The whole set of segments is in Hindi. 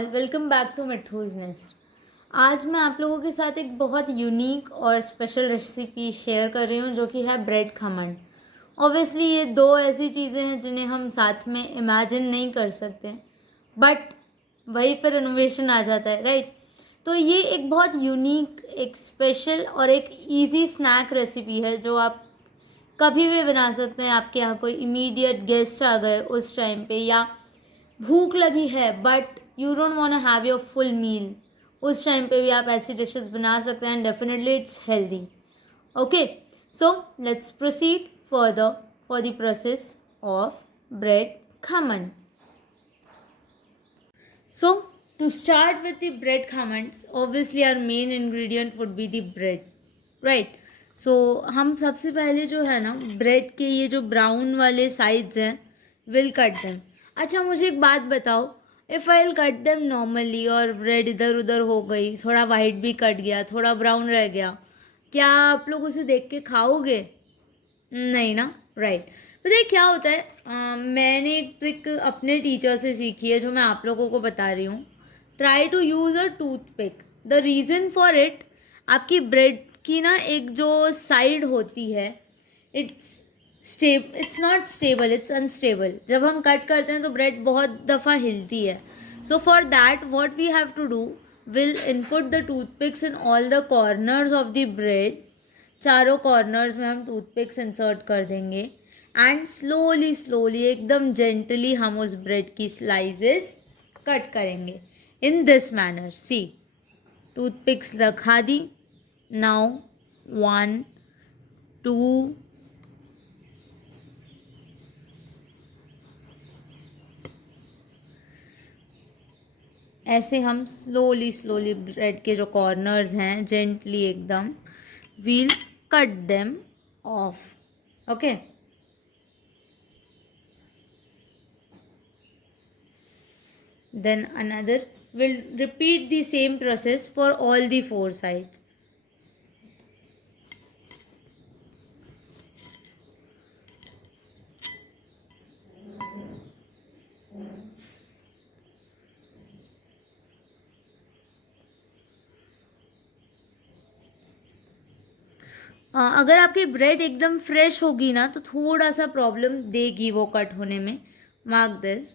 All, welcome back to Mithu's nest. आज मैं आप लोगों के साथ एक बहुत यूनिक और स्पेशल रेसिपी शेयर कर रही हूँ जो कि है ब्रेड खमन। ऑब्वियसली ये दो ऐसी चीज़ें हैं जिन्हें हम साथ में इमेजिन नहीं कर सकते, बट वहीं पर इनोवेशन आ जाता है, राइट। तो ये एक बहुत यूनिक, एक स्पेशल और एक इजी स्नैक रेसिपी है जो आप कभी भी बना सकते हैं। आपके यहाँ कोई इमीडिएट गेस्ट आ गए उस टाइम पे, या भूख लगी है but you don't want to have your full meal, उस टाइम पे भी आप ऐसी डिशेस बना सकते हैं and definitely it's healthy. Okay, so let's proceed further for the process of bread khaman. So to start with the bread khamans, obviously our main ingredient would be the bread, right? So हम सबसे पहले जो है ना ब्रेड के ये जो ब्राउन वाले साइड्स हैं विल कट देम. अच्छा मुझे एक बात बताओ, if I will cut them normally और ब्रेड इधर उधर हो गई, थोड़ा वाइट भी कट गया, थोड़ा ब्राउन रह गया, क्या आप लोग उसे देख के खाओगे? नहीं ना, राइट। पता है क्या होता है, मैंने एक ट्रिक अपने टीचर से सीखी है जो मैं आप लोगों को बता रही हूँ. Try to use a toothpick. The reason for it, आपकी ब्रेड की ना एक जो साइड होती है, it's not stable, it's unstable. जब हम कट करते हैं तो ब्रेड बहुत दफ़ा हिलती है. So for that what we have to do, will input the toothpicks in all the corners of the bread. चारों कॉर्नर्स में हम टूथपिक्स इंसर्ट कर देंगे एंड स्लोली स्लोली एकदम जेंटली हम उस ब्रेड की स्लाइसेस कट करेंगे in this manner. See, toothpicks रखा दी. नाउ 1 2 ऐसे हम स्लोली स्लोली ब्रेड के जो कॉर्नर्स हैं जेंटली एकदम we'll cut them off. Okay, then another, will repeat the same process for all the 4 sides. अगर आपकी ब्रेड एकदम फ्रेश होगी ना तो थोड़ा सा प्रॉब्लम देगी वो कट होने में, मार्क दिस.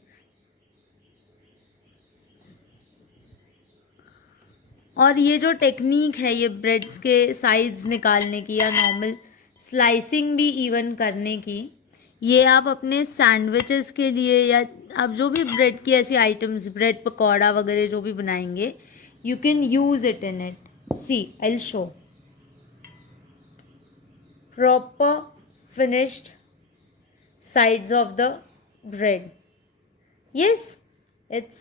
और ये जो टेक्निक है ये ब्रेड्स के साइड्स निकालने की या नॉर्मल स्लाइसिंग भी इवन करने की, ये आप अपने सैंडविचेस के लिए या आप जो भी ब्रेड की ऐसी आइटम्स, ब्रेड पकौड़ा वगैरह जो भी बनाएंगे, you can use it in it. See, I will show. Proper finished sides of the bread. Yes, it's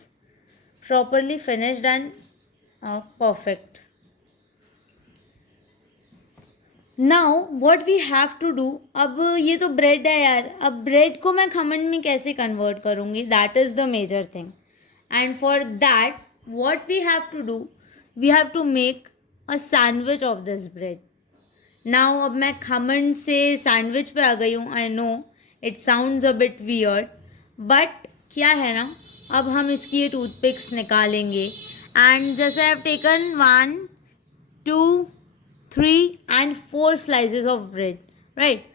properly finished and perfect. Now what we have to do, अब ये तो ब्रेड है यार, अब ब्रेड को मैं खमन में कैसे कन्वर्ट करूँगी, that is the major thing. And for that what we have to do, we have to make a sandwich of this bread. Now अब मैं खमन से सैंडविच पे आ गई हूँ. I know it sounds a bit weird, but क्या है ना, अब हम इसकी ये टूथपिक्स निकालेंगे एंड जैसे आई have taken 1 2 3 and 4 slices of bread, right.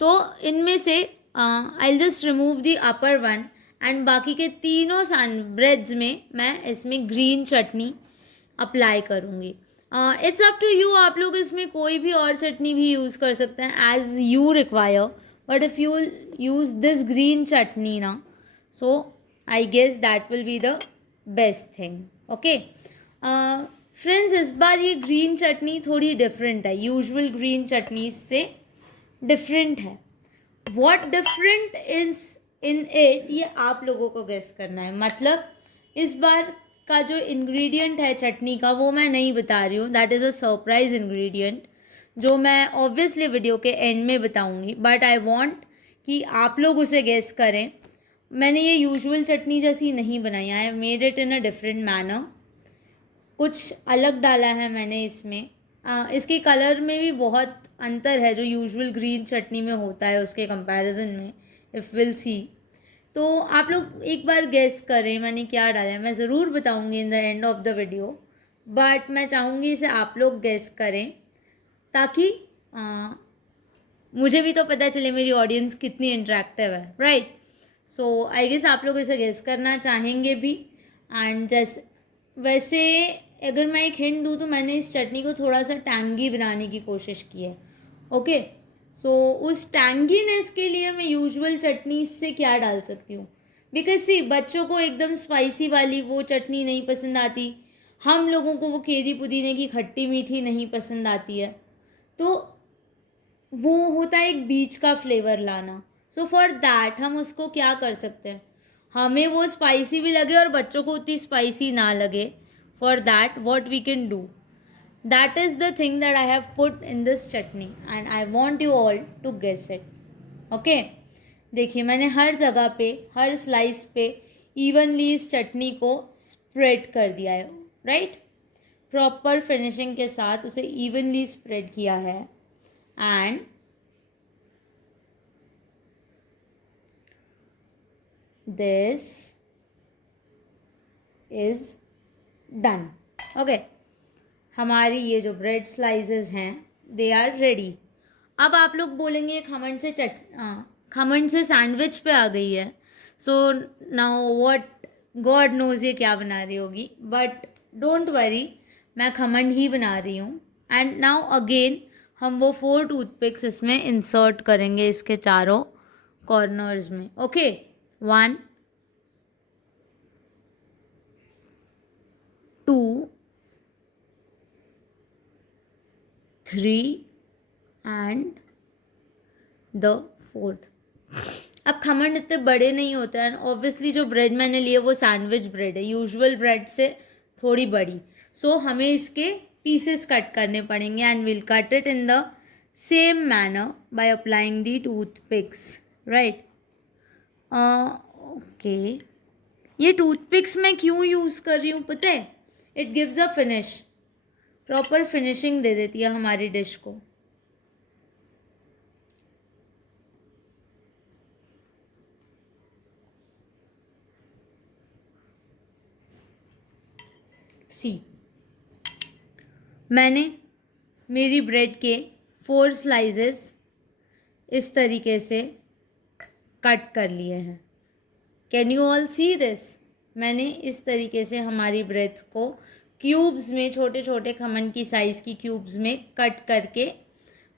तो इनमें से I will just remove the upper one and बाकी के तीनों ब्रेड्स में मैं इसमें ग्रीन चटनी अप्लाई करूँगी. इट्स अप टू यू, आप लोग इसमें कोई भी और चटनी भी यूज़ कर सकते हैं as you require, but if you use this green chutney ना, so I guess that will be the best thing. Okay friends, इस बार ये ग्रीन चटनी थोड़ी डिफरेंट है, यूजुअल ग्रीन चटनी से डिफरेंट है. वॉट डिफरेंट इन इट, ये आप लोगों को गेस करना है. मतलब इस बार का जो इंग्रेडिएंट है चटनी का वो मैं नहीं बता रही हूँ, that is a surprise ingredient जो मैं ऑब्वियसली वीडियो के एंड में बताऊँगी, बट आई वांट कि आप लोग उसे गेस करें. मैंने ये यूजुअल चटनी जैसी नहीं बनाई, I have made it in a different manner. कुछ अलग डाला है मैंने इसमें. इसके कलर में भी बहुत अंतर है जो यूजुअल ग्रीन चटनी में होता है उसके कंपैरिजन में, इफ़ विल सी. तो आप लोग एक बार गेस करें मैंने क्या डाला है। मैं ज़रूर बताऊंगी in the end of the video, but मैं चाहूँगी इसे आप लोग गेस करें ताकि मुझे भी तो पता चले मेरी ऑडियंस कितनी इंटरेक्टिव है, राइट। सो आई गेस आप लोग इसे गेस करना चाहेंगे भी। एंड जैसे वैसे अगर मैं एक हिंट दूँ तो मैंने इस चटनी को थोड़ा सा टैंगी बनाने की कोशिश की है। ओके, सो उस टैंगीनेस के लिए मैं यूजुअल चटनी से क्या डाल सकती हूँ, बिकॉज सी बच्चों को एकदम स्पाइसी वाली वो चटनी नहीं पसंद आती, हम लोगों को वो केरी पुदीने की खट्टी मीठी नहीं पसंद आती है। तो वो होता है एक बीच का फ्लेवर लाना। सो फॉर दैट हम उसको क्या कर सकते हैं, हमें वो स्पाइसी भी लगे और बच्चों को उतनी स्पाइसी ना लगे। For that what we can do, that is the thing that I have put in this chutney and I want you all to guess it. Okay, देखिए मैंने हर जगह पे हर स्लाइस पे इवनली इस चटनी को स्प्रेड कर दिया है, राइट। प्रॉपर फिनिशिंग के साथ उसे इवनली स्प्रेड किया है and this is done. Okay, हमारी ये जो ब्रेड स्लाइसेस हैं दे आर रेडी। अब आप लोग बोलेंगे खमन से सैंडविच पे आ गई है। So now what, God knows ये क्या बना रही होगी, बट डोंट वरी, मैं खमन ही बना रही हूँ। एंड नाउ अगेन हम वो 4 टूथपिक्स इसमें इंसर्ट करेंगे इसके चारों कॉर्नर्स में। Okay, 1 2 3 and the 4th। अब खमन इतने बड़े नहीं होते हैं, ऑब्वियसली जो ब्रेड मैंने लिए वो सैंडविच ब्रेड है, यूजुअल ब्रेड से थोड़ी बड़ी। सो हमें इसके पीसेस कट करने पड़ेंगे and will cut it in the same manner by applying the toothpicks, right. Okay, ये टूथपिक्स मैं क्यों यूज़ कर रही हूँ पता है, it gives a finish, proper finishing दे देती है हमारी डिश को। सी, मैंने मेरी ब्रेड के 4 स्लाइसेस इस तरीके से कट कर लिए हैं। Can you all see this, मैंने इस तरीके से हमारी ब्रेड्स को क्यूब्स में, छोटे छोटे खमन की साइज़ की क्यूब्स में कट करके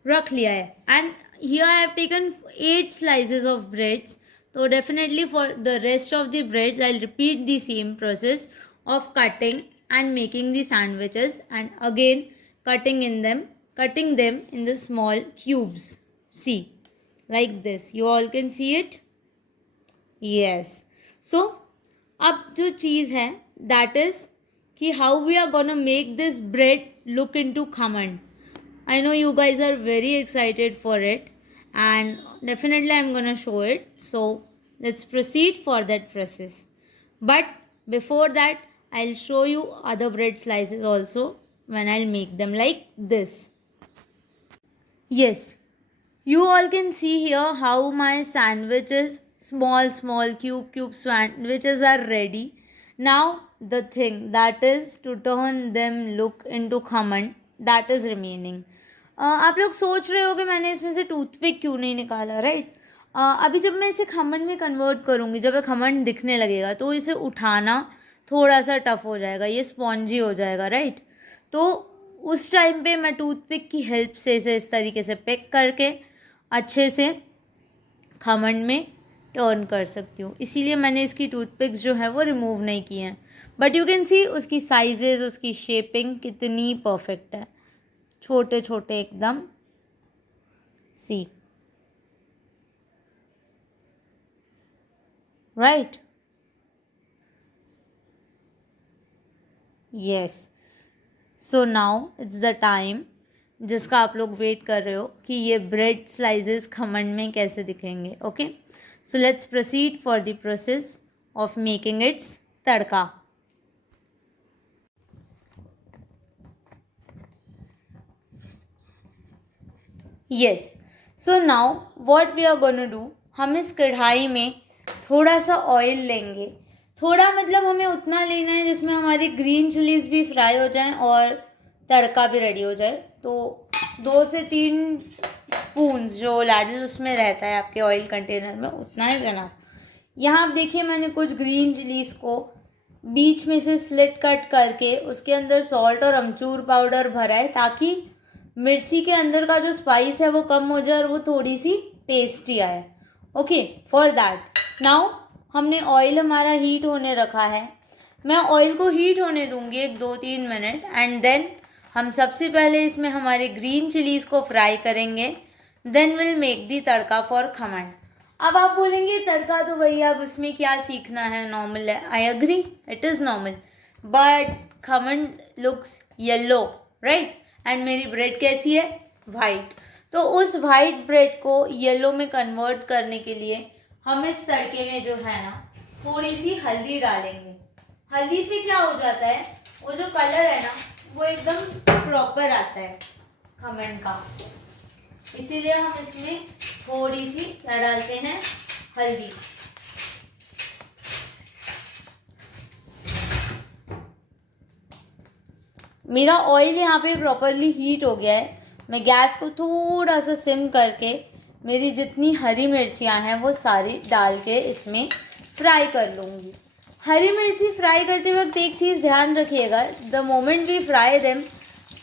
रख लिया है। And here I have taken 8 slices of breads, तो definitely for the rest of the breads I repeat the same process of cutting and making the sandwiches and again cutting them in the small cubes. See, like this, you all can see it. Yes, so अब जो चीज़ है that is कि how we are gonna make this bread look into khaman. I know you guys are very excited for it and definitely I'm gonna show it. So let's proceed for that process. But before that, I'll show you other bread slices also when I'll make them like this. Yes, you all can see here how my sandwiches, small cube sandwiches are ready. Now the thing that is to turn them look into khaman, that is remaining. आप लोग सोच रहे हो कि मैंने इसमें से टूथपिक क्यों नहीं निकाला, राइट। अभी जब मैं इसे खमन में कन्वर्ट करूँगी, जब ये खमन दिखने लगेगा तो इसे उठाना थोड़ा सा टफ हो जाएगा, ये स्पॉन्जी हो जाएगा, राइट। तो उस टाइम पे मैं टूथपिक की हेल्प से इसे इस तरीके से पिक करके अच्छे से खमन में टर्न कर सकती हूँ, इसीलिए मैंने इसकी टूथपिक्स जो है वो रिमूव नहीं की हैं। बट यू कैन सी उसकी साइजेस, उसकी शेपिंग कितनी परफेक्ट है, छोटे छोटे एकदम। See, right, yes. So now it's the time जिसका आप लोग वेट कर रहे हो कि ये ब्रेड स्लाइसेस खमन में कैसे दिखेंगे। Okay, so let's proceed for the process of making its tadka. Yes, so now what we are gonna do, हम इस कढ़ाई में थोड़ा सा ऑयल लेंगे, थोड़ा मतलब हमें उतना लेना है जिसमें हमारी ग्रीन चिलीज भी फ्राई हो जाएं और तड़का भी रेडी हो जाए। तो 2 से 3 स्पून जो लैडल उसमें रहता है आपके ऑयल कंटेनर में, उतना ही इनफ। यहाँ आप देखिए मैंने कुछ ग्रीन चिलीज़ को बीच में से स्लिट कट करके उसके अंदर सॉल्ट और अमचूर पाउडर भरा है, ताकि मिर्ची के अंदर का जो स्पाइस है वो कम हो जाए और वो थोड़ी सी टेस्टी आए। ओके, फॉर दैट नाउ हमने ऑयल हमारा हीट होने रखा है। मैं ऑयल को हीट होने दूंगी 1-2-3 मिनट, एंड देन हम सबसे पहले इसमें हमारे ग्रीन चिलीज़ को फ्राई करेंगे। Then will make the tadka for khaman. अब आप बोलेंगे तड़का तो वही, अब उसमें क्या सीखना है, नॉर्मल है। I agree, it is normal, but khaman looks yellow, right? And मेरी ब्रेड कैसी है? वाइट। तो उस वाइट ब्रेड को येलो में कन्वर्ट करने के लिए हम इस तड़के में जो है ना थोड़ी सी हल्दी डालेंगे। हल्दी से क्या हो जाता है, वो जो कलर है ना वो एकदम प्रॉपर आता है खमन का। इसीलिए हम इसमें थोड़ी सी क्या डालते हैं, हल्दी। मेरा ऑयल यहाँ पे प्रॉपरली हीट हो गया है। मैं गैस को थोड़ा सा सिम करके मेरी जितनी हरी मिर्चियाँ हैं वो सारी डाल के इसमें फ्राई कर लूँगी। हरी मिर्ची फ्राई करते वक्त एक चीज़ ध्यान रखिएगा, the moment we fry them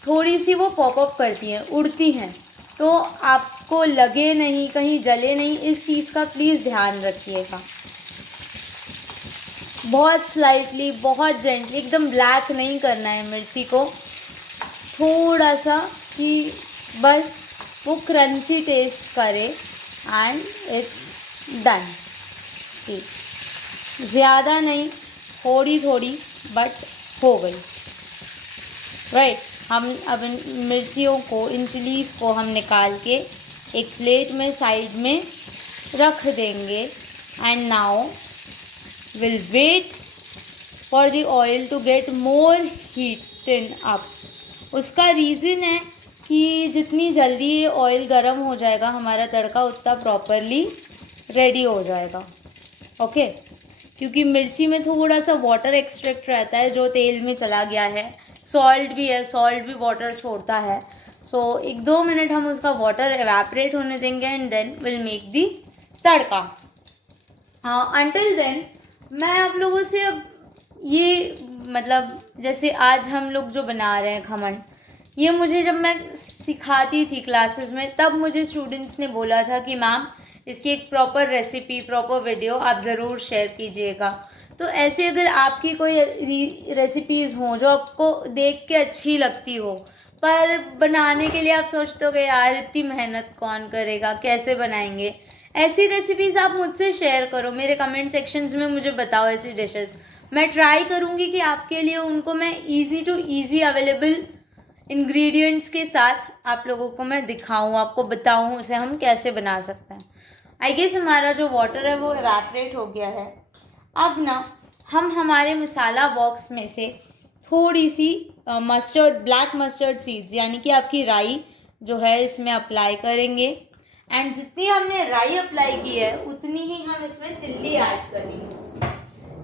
थोड़ी सी वो पॉपअप करती हैं, उड़ती हैं, तो आपको लगे नहीं, कहीं जले नहीं, इस चीज़ का प्लीज़ ध्यान रखिएगा। बहुत स्लाइटली, बहुत जेंटली, एकदम ब्लैक नहीं करना है मिर्ची को, थोड़ा सा कि बस वो क्रंची टेस्ट करे एंड इट्स डन। सी, ज़्यादा नहीं, थोड़ी थोड़ी बट हो गई, राइट? हम अब इन मिर्चियों को, इन चिलीज़ को हम निकाल के एक प्लेट में साइड में रख देंगे। And now will wait for the oil to get more heated up. उसका रीज़न है कि जितनी जल्दी ये ऑयल गर्म हो जाएगा हमारा तड़का उतना प्रॉपरली रेडी हो जाएगा। ओके, क्योंकि मिर्ची में थोड़ा सा वाटर एक्सट्रैक्ट रहता है जो तेल में चला गया है, सॉल्ट भी है, सॉल्ट भी वाटर छोड़ता है। सो 1-2 मिनट हम उसका वाटर एवेपरेट होने देंगे and then will make the tadka. Until then मैं आप लोगों से अब ये मतलब जैसे आज हम लोग जो बना रहे हैं खमन, ये मुझे जब मैं सिखाती थी क्लासेस में तब मुझे स्टूडेंट्स ने बोला था कि मैम इसकी एक प्रॉपर रेसिपी, प्रॉपर वीडियो आप ज़रूर शेयर कीजिएगा। तो ऐसे अगर आपकी कोई रेसिपीज़ हों जो आपको देख के अच्छी लगती हो पर बनाने के लिए आप सोचते हो कि यार इतनी मेहनत कौन करेगा, कैसे बनाएंगे, ऐसी रेसिपीज़ आप मुझसे शेयर करो, मेरे कमेंट सेक्शंस में मुझे बताओ ऐसी डिशेस। मैं ट्राई करूँगी कि आपके लिए उनको मैं easy to easy available ingredients के साथ आप लोगों को मैं दिखाऊँ, आपको बताऊँ उसे हम कैसे बना सकते हैं। आई गेस हमारा जो वाटर है वो इवेपरेट हो गया है। अब ना हम हमारे मसाला बॉक्स में से थोड़ी सी मस्टर्ड, ब्लैक मस्टर्ड सीड्स यानी कि आपकी राई जो है इसमें अप्लाई करेंगे। एंड जितनी हमने राई अप्लाई की है उतनी ही हम इसमें तिल्ली ऐड करेंगे।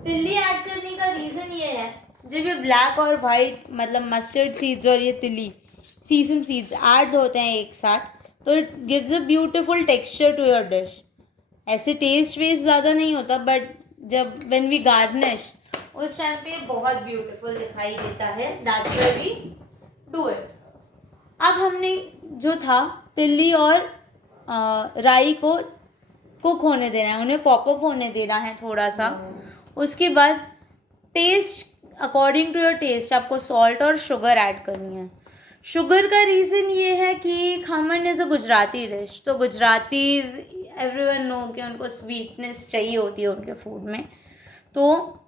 तिल्ली ऐड करने का रीज़न ये है, जब ये ब्लैक और वाइट मतलब मस्टर्ड सीड्स और ये तिल्ली सीसम सीड्स ऐड होते हैं एक साथ, तो it gives a beautiful texture to your dish. ऐसे टेस्ट वेस्ट ज़्यादा नहीं होता, बट जब व्हेन वी गार्निश उस टाइम पे बहुत ब्यूटीफुल दिखाई देता है। That's why we do it. अब हमने जो था तिल्ली और राई को कुक होने देना है, उन्हें पॉपअप होने देना है थोड़ा सा। उसके बाद taste, according to your taste आपको सॉल्ट और शुगर ऐड करनी है। शुगर का रीज़न ये है कि khaman is a Gujarati dish, तो गुजरातीज एवरीवन नो कि उनको स्वीटनेस चाहिए होती है उनके फूड में। तो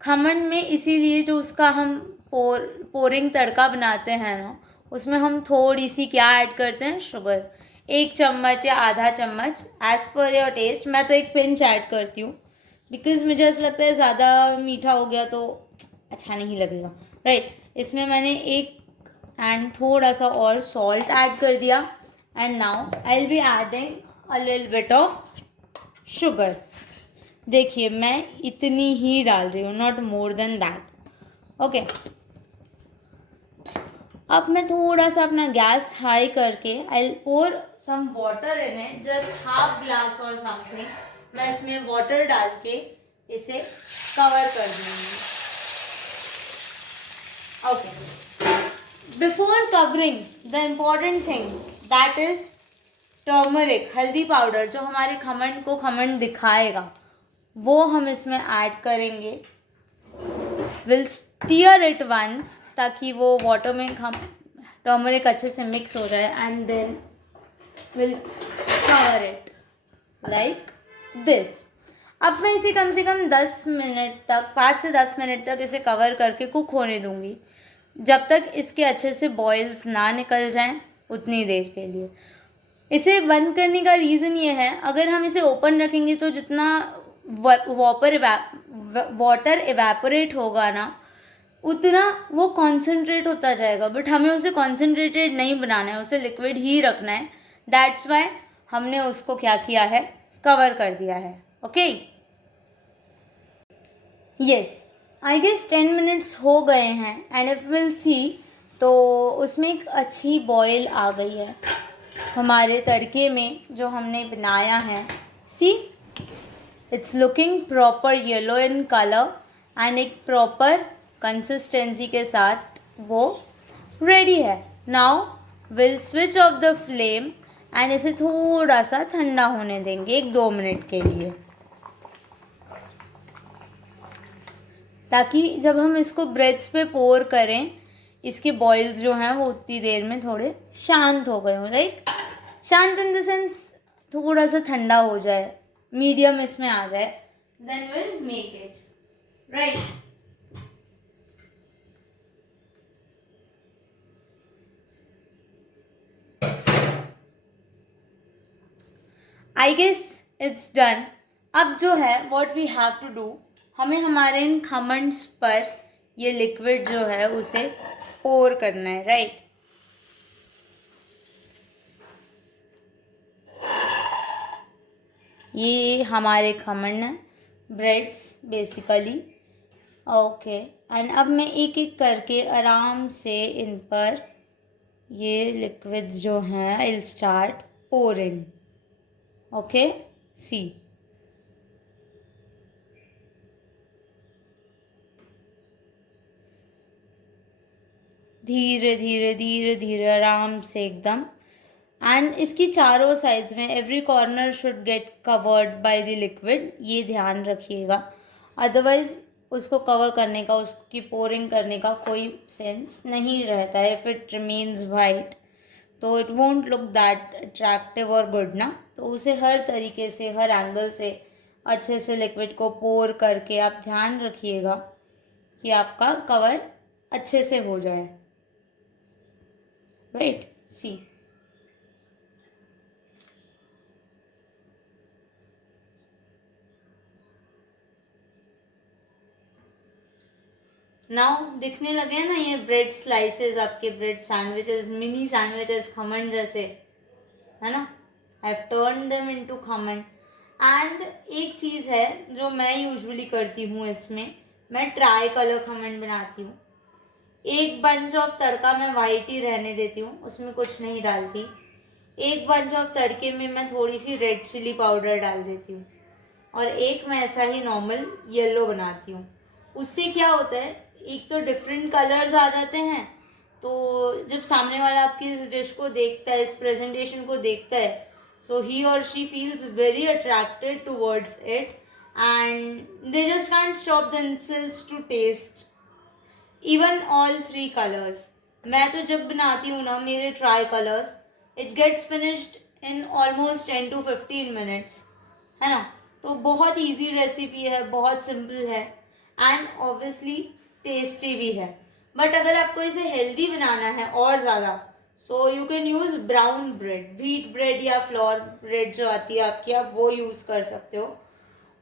खमन में इसीलिए जो उसका हम पोरिंग तड़का बनाते हैं ना, उसमें हम थोड़ी सी क्या ऐड करते हैं, शुगर। 1 चम्मच या आधा चम्मच एज़ पर योर टेस्ट। मैं तो एक पिंच ऐड करती हूँ बिकॉज़ मुझे ऐसा लगता है ज़्यादा मीठा हो गया तो अच्छा नहीं लगेगा, राइट? इसमें मैंने एक एंड थोड़ा सा और सॉल्ट ऐड कर दिया। And now I will be adding a little bit of sugar. देखिए मैं इतनी ही डाल रही हूँ, not more than that. Okay, अब मैं थोड़ा सा अपना गैस हाई करके I pour some water in it, just half glass और समथिंग। मैं इसमें वाटर डाल के इसे कवर कर दूंगी। Okay, before covering the important thing that is turmeric, हल्दी पाउडर, जो हमारे खमन को खमन दिखाएगा, वो हम इसमें ऐड करेंगे। विल स्टीयर इट वंस, ताकि वो वाटर में टर्मरिक अच्छे से मिक्स हो जाए, and then will cover it like this. अब मैं इसे कम से कम 10 मिनट तक, 5 से 10 मिनट तक इसे कवर करके कुक होने दूंगी, जब तक इसके अच्छे से बॉयल्स ना निकल जाएं, उतनी देर के लिए। इसे बंद करने का रीज़न ये है, अगर हम इसे ओपन रखेंगे तो जितना वाटर इवेपोरेट होगा ना, उतना वो कॉन्सेंट्रेट होता जाएगा, बट हमें उसे कॉन्सेंट्रेटेड नहीं बनाना है, उसे लिक्विड ही रखना है। दैट्स वाई हमने उसको क्या किया है, कवर कर दिया है। Okay, yes, I guess 10 minutes हो गए हैं, एंड इफ विल सी तो उसमें एक अच्छी बॉयल आ गई है हमारे तड़के में जो हमने बनाया है। See, it's looking proper yellow in colour, and एक प्रॉपर कंसिस्टेंसी के साथ वो रेडी है। Now will switch off the flame and इसे थोड़ा सा ठंडा होने देंगे 1-2 मिनट के लिए, ताकि जब हम इसको ब्रेड्स पे पोर करें, इसके बॉयल्स जो हैं वो उतनी देर में थोड़े शांत हो गए हों, लाइक शांत इन द सेंस थोड़ा सा ठंडा हो जाए, मीडियम इसमें आ जाए, then will make it right. I guess it's done. अब जो है what we have to do, हमें हमारे इन खमंड्स पर ये लिक्विड जो है उसे पोर करना है, राइट। ये हमारे खमन है, ब्रेड्स बेसिकली। ओके, एंड अब मैं एक एक करके आराम से इन पर ये लिक्विड्स जो हैं I will start pouring. Okay, see, धीरे धीरे धीरे धीरे आराम से एकदम, एंड इसकी चारों साइड्स में every corner should get covered by the liquid, ये ध्यान रखिएगा, अदरवाइज उसको कवर करने का, उसकी पोरिंग करने का कोई सेंस नहीं रहता है। इफ़ इट रिमेन्स वाइट तो it won't look that attractive और गुड ना। तो उसे हर तरीके से, हर एंगल से अच्छे से लिक्विड को पोर करके आप ध्यान रखिएगा कि आपका कवर अच्छे से हो जाए, राइट। सी, नाउ दिखने लगे हैं ना ये ब्रेड स्लाइसेस, आपके bread sandwiches, mini sandwiches khaman जैसे, है ना। I have turn them into khaman. And एक चीज़ है जो मैं यूजुअली करती हूँ इसमें, मैं ट्राई कलर खमन बनाती हूँ। एक बंच ऑफ तड़का मैं वाइट ही रहने देती हूँ, उसमें कुछ नहीं डालती। एक बंच ऑफ तड़के में मैं थोड़ी सी रेड चिली पाउडर डाल देती हूँ, और एक मैं ऐसा ही नॉर्मल येलो बनाती हूँ। उससे क्या होता है, एक तो डिफरेंट कलर्स आ जाते हैं, तो जब सामने वाला आपकी इस डिश को देखता है, इस प्रेजेंटेशन को देखता है, सो ही और she feels very attracted towards it, and they just can't stop themselves to taste even all 3 colours. मैं तो जब बनाती हूँ ना मेरे tri colours, it gets finished in almost 10 to 15 minutes, है ना। तो बहुत इजी रेसिपी है, बहुत सिंपल है, एंड ऑब्वियसली टेस्टी भी है। बट अगर आपको इसे हेल्दी बनाना है और ज़्यादा, so you can use brown bread, wheat bread या फ्लोर ब्रेड जो आती है आपकी, आप वो यूज़ कर सकते हो।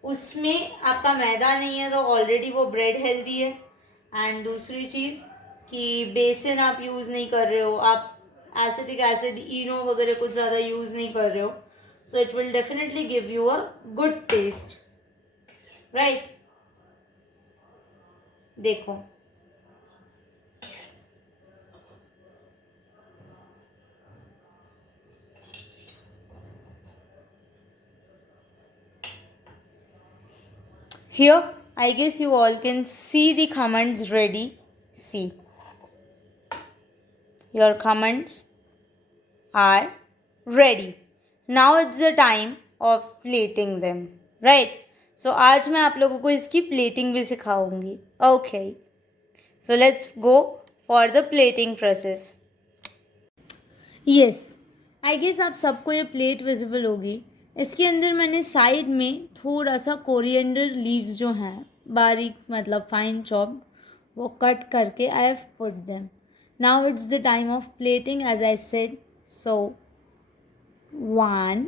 उसमें आपका मैदा नहीं है तो ऑलरेडी वो ब्रेड हेल्दी है। एंड दूसरी चीज़ कि बेसन आप यूज़ नहीं कर रहे हो, आप एसिटिक एसिड, इनो वगैरह कुछ ज़्यादा यूज़ नहीं कर रहे हो, so it will definitely give you a good taste. Right. देखो here I guess you all can see the comments ready. See, your comments are ready. Now it's the time of plating them, right? So आज मैं आप लोगों को इसकी plating भी सिखाऊंगी. Okay, so let's go for the plating process. Yes, I guess आप सबको ये प्लेट विजिबल होगी. इसके अंदर मैंने साइड में थोड़ा सा कोरिएंडर लीव्स जो हैं बारीक मतलब फाइन चॉप वो कट करके I have put them. Now it's the time of plating as I said. So 1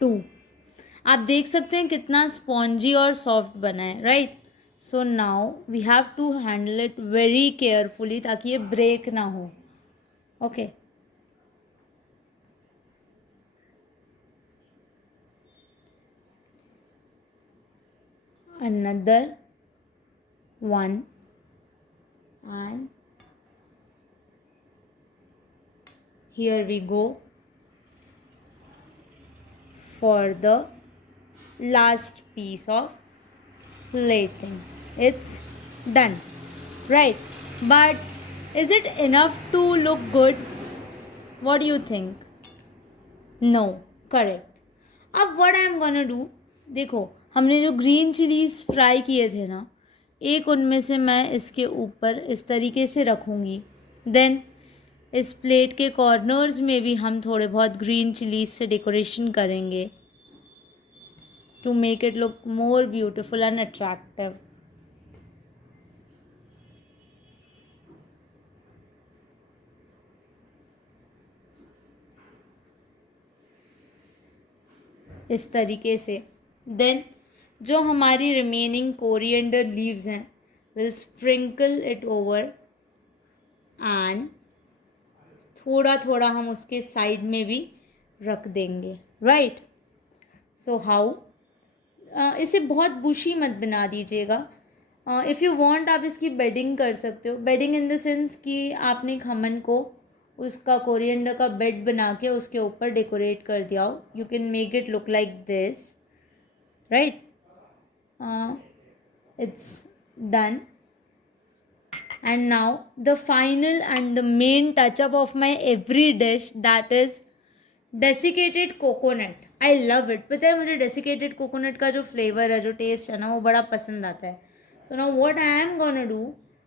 2. आप देख सकते हैं कितना स्पॉन्जी और सॉफ्ट बना है, right? So now we have to handle it very carefully ताकि ये ब्रेक ना हो. Okay another one and here we go for the last piece of plating. It's done, right? But is it enough to look good? What do you think? No, correct. अब what I am gonna do, देखो हमने जो ग्रीन चिलीज़ फ्राई किए थे ना, एक उनमें से मैं इसके ऊपर इस तरीके से रखूँगी. देन इस प्लेट के कॉर्नर्स में भी हम थोड़े बहुत ग्रीन चिलीज से डेकोरेशन करेंगे to make it look more beautiful and attractive. इस तरीके से. देन जो हमारी रिमेनिंग कोरिएंडर लीव्स हैं will sprinkle it over and थोड़ा थोड़ा हम उसके साइड में भी रख देंगे, राइट? सो हाउ, इसे बहुत बुशी मत बना दीजिएगा. इफ़ यू वांट आप इसकी बेडिंग कर सकते हो. बेडिंग इन द सेंस कि आपने खमन को उसका कोरिएंडर का बेड बना के उसके ऊपर डेकोरेट कर दिया हो. You can make it look like this, right? It's done. And now the final and the main touch up of my every dish, that is desiccated coconut. I love it. पता है मुझे desiccated coconut का जो फ्लेवर है, जो टेस्ट है ना, वो बड़ा पसंद आता है. So now what I am gonna do,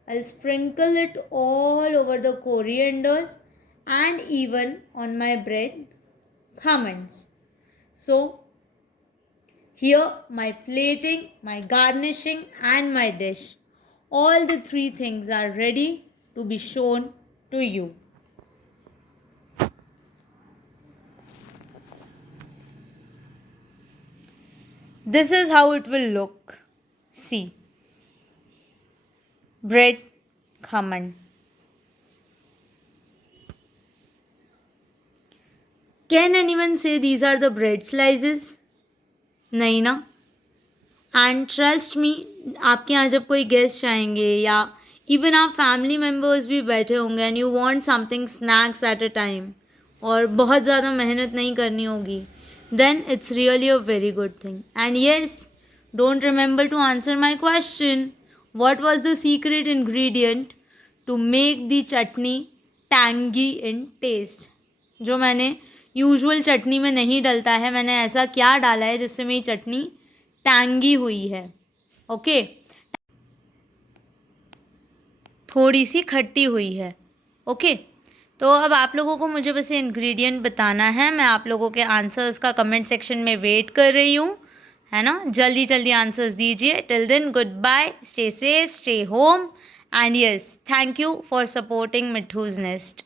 I'll sprinkle it all over the corianders and even on my bread almonds. So here my plating, my garnishing and my dish, all the three things are ready to be shown to you. This is how it will look. See, bread khaman. Can anyone say these are the bread slices? नहीं ना. एंड ट्रस्ट मी, आपके यहाँ जब कोई गेस्ट आएंगे या इवन आप फैमिली मेम्बर्स भी बैठे होंगे and you want something snacks at a time और बहुत ज़्यादा मेहनत नहीं करनी होगी, then it's really a very good thing. And yes, don't remember to answer my question. What was the secret ingredient to make the chutney tangy in taste? जो मैंने यूजुअल चटनी में नहीं डलता है, मैंने ऐसा क्या डाला है जिससे मेरी चटनी टैंगी हुई है? ओके, थोड़ी सी खट्टी हुई है. ओके, तो अब आप लोगों को मुझे बस इंग्रेडिएंट बताना है. मैं आप लोगों के आंसर्स का कमेंट सेक्शन में वेट कर रही हूँ, है ना? जल्दी जल्दी आंसर्स दीजिए. Till then, goodbye, stay safe, stay home, and yes, thank you for supporting Mithu's nest.